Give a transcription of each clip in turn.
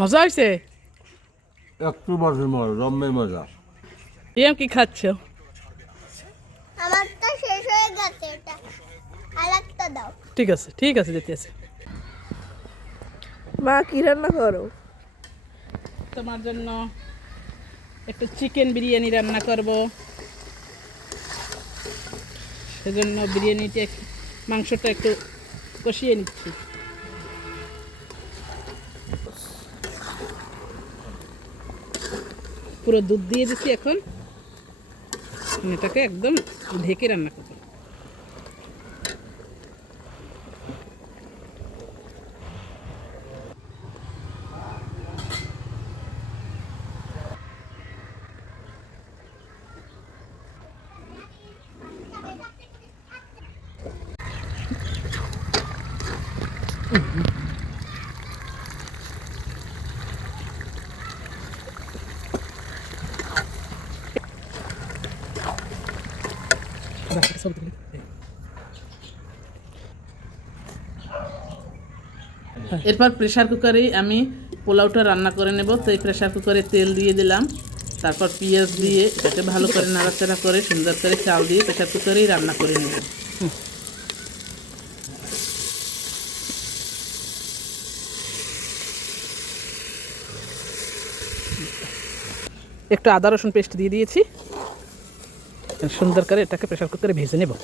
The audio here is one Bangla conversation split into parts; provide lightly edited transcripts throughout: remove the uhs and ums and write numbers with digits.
মজা হয়েছে? একটু মজা মজা জম্মে মজা। ইয়াম কি খাচ্ছ? আমারটা শেষ হয়ে গেছে, এটা আরেকটা দাও। ঠিক আছে যেতে আছে। মা কি রান্না করো? তোমার জন্য একটু চিকেন বিরিয়ানি রান্না করব। সেজন্য বিরিয়ানিতে মাংসটা একটু কষিয়ে নিচ্ছি। পুরো দুধ দিয়ে দিচ্ছি, এখন এটাকে একদম ঢেকে রান্না করব। এরপর প্রেসার কুকারে আমি পোলাওটা রান্না করে নেব। তো এই প্রেসার কুকারে তেল দিয়ে দিলাম, তারপর পেঁয়াজ দিয়ে এটাকে ভালো করে নাড়াচাড়া করে সুন্দর করে চাল দিয়ে প্রেসার কুকারেই রান্না করে নেব। একটু আদা রসুন পেস্ট দিয়ে দিয়েছি, সুন্দর করে এটাকে প্রেসার কুকারে ভেজে নেব।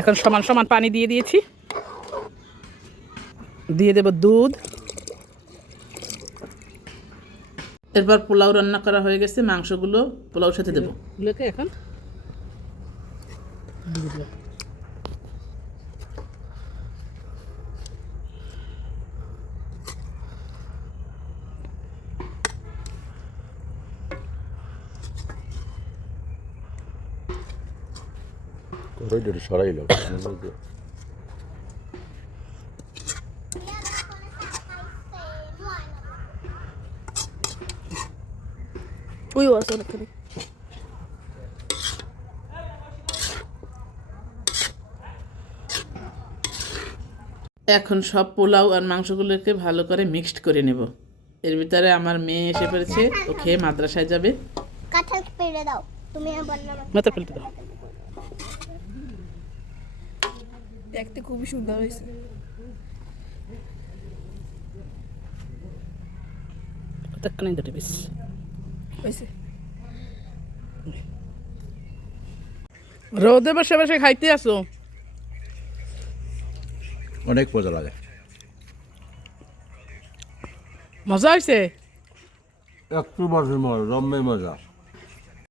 এখন সমান সমান পানি দিয়ে দিয়েছি, দিয়ে দেব দুধ। এরপর পোলাও রান্না করা হয়ে গেছে, মাংসগুলো পোলাওর সাথে দেবো। এগুলোকে এখন দিয়ে দেব। কড়াইটা সরাইল। ওই আছে অনেকখানি। এখন সব পোলাও আর মাংসগুলোকে ভালো করে মিক্সড করে নেব। এর ভিতরে আমার মেয়ে এসে পড়েছে, ও খেয়ে মাদ্রাসায় যাবে। কাঁঠাল পেড়ে দাও, তুমি বললে মাথা ফেলতে দাও। দেখতে খুবই সুন্দর হয়েছে। কতক্ষণ ধরে বেশ হয়েছে। রোদে বসে বসে খাইতে আসো? অনেক মজা লাগে। মজা হয়েছে? একটু মজা মজা জম্মে মজা।